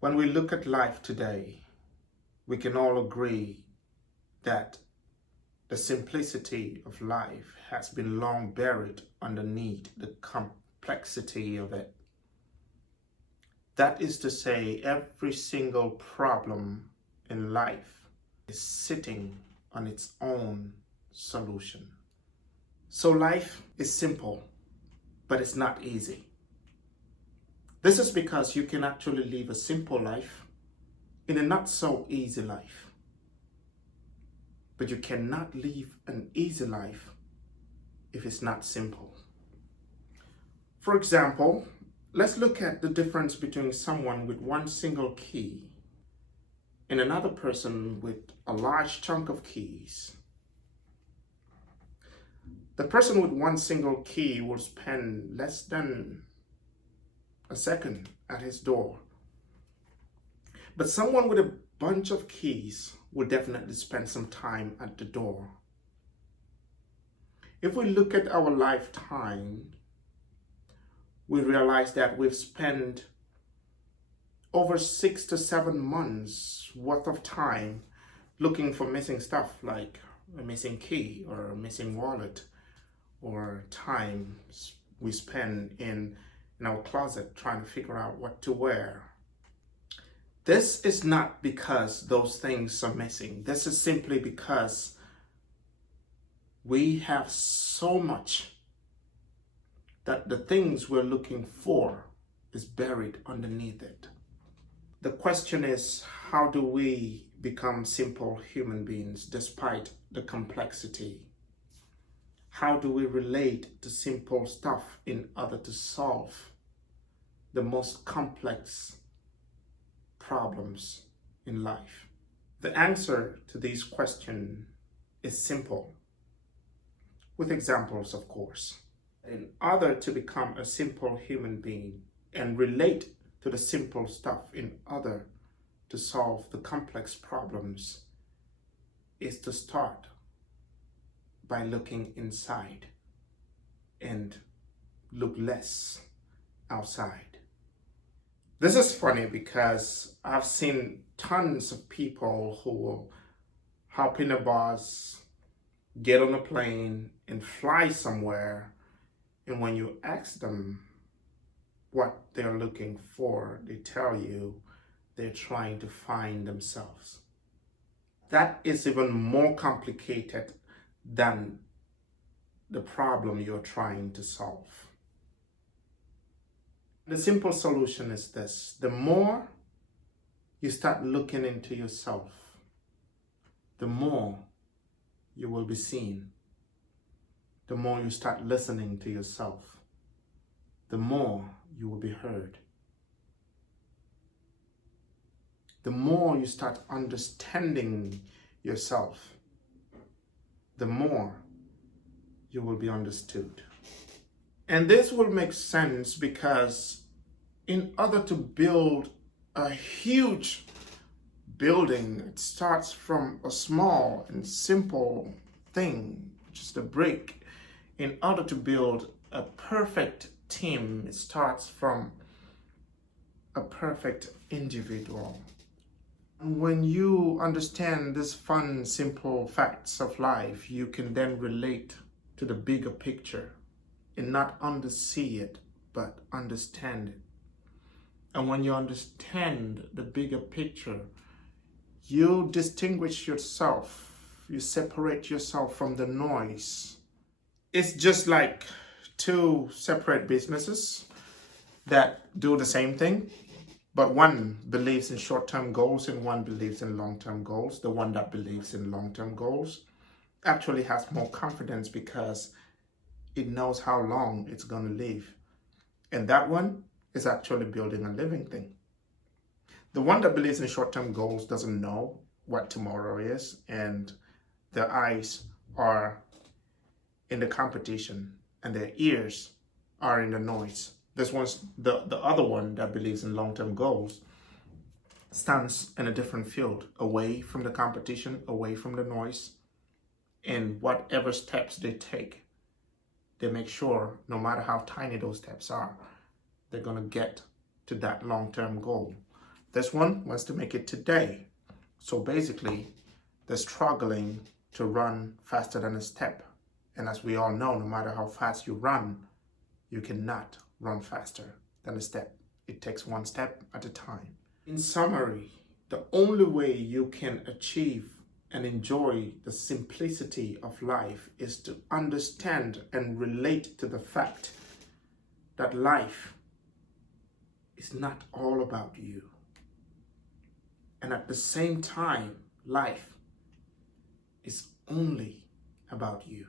When we look at life today, we can all agree that the simplicity of life has been long buried underneath the complexity of it. That is to say, every single problem in life is sitting on its own solution. So life is simple, but it's not easy. This is because you can actually live a simple life in a not so easy life. But you cannot live an easy life if it's not simple. For example, let's look at the difference between someone with one single key and another person with a large chunk of keys. The person with one single key will spend less than a second at his door. But someone with a bunch of keys will definitely spend some time at the door. If we look at our lifetime, we realize that we've spent over 6 to 7 months worth of time looking for missing stuff like a missing key or a missing wallet, or time we spend in our closet trying to figure out what to wear. This is not because those things are missing. This is simply because we have so much that the things we're looking for is buried underneath it. The question is, how do we become simple human beings despite the complexity? How do we relate to simple stuff in order to solve the most complex problems in life? The answer to these questions is simple, with examples, of course. In order to become a simple human being and relate to the simple stuff in order to solve the complex problems is to start by looking inside and look less outside. This is funny because I've seen tons of people who will hop in a bus, get on a plane, and fly somewhere. And when you ask them what they're looking for, they tell you they're trying to find themselves. That is even more complicated than the problem you're trying to solve. The simple solution is this: the more you start looking into yourself, the more you will be seen. The more you start listening to yourself, the more you will be heard. The more you start understanding yourself, the more you will be understood. And this will make sense because in order to build a huge building, it starts from a small and simple thing, just a brick. In order to build a perfect team, it starts from a perfect individual. And when you understand these fun, simple facts of life, you can then relate to the bigger picture and not undersee it, but understand it. And when you understand the bigger picture, you distinguish yourself, you separate yourself from the noise. It's just like two separate businesses that do the same thing, but one believes in short-term goals and one believes in long-term goals. The one that believes in long-term goals actually has more confidence because it knows how long it's going to live. And that one is actually building a living thing. The one that believes in short-term goals doesn't know what tomorrow is, and their eyes are in the competition and their ears are in the noise. This one's the other one that believes in long-term goals stands in a different field, away from the competition, away from the noise, and whatever steps they take, they make sure, no matter how tiny those steps are, they're going to get to that long-term goal. This one wants to make it today. So basically, they're struggling to run faster than a step. And as we all know, no matter how fast you run, you cannot run faster than a step. It takes one step at a time. In summary, the only way you can achieve and enjoy the simplicity of life is to understand and relate to the fact that life is not all about you. And at the same time, life is only about you.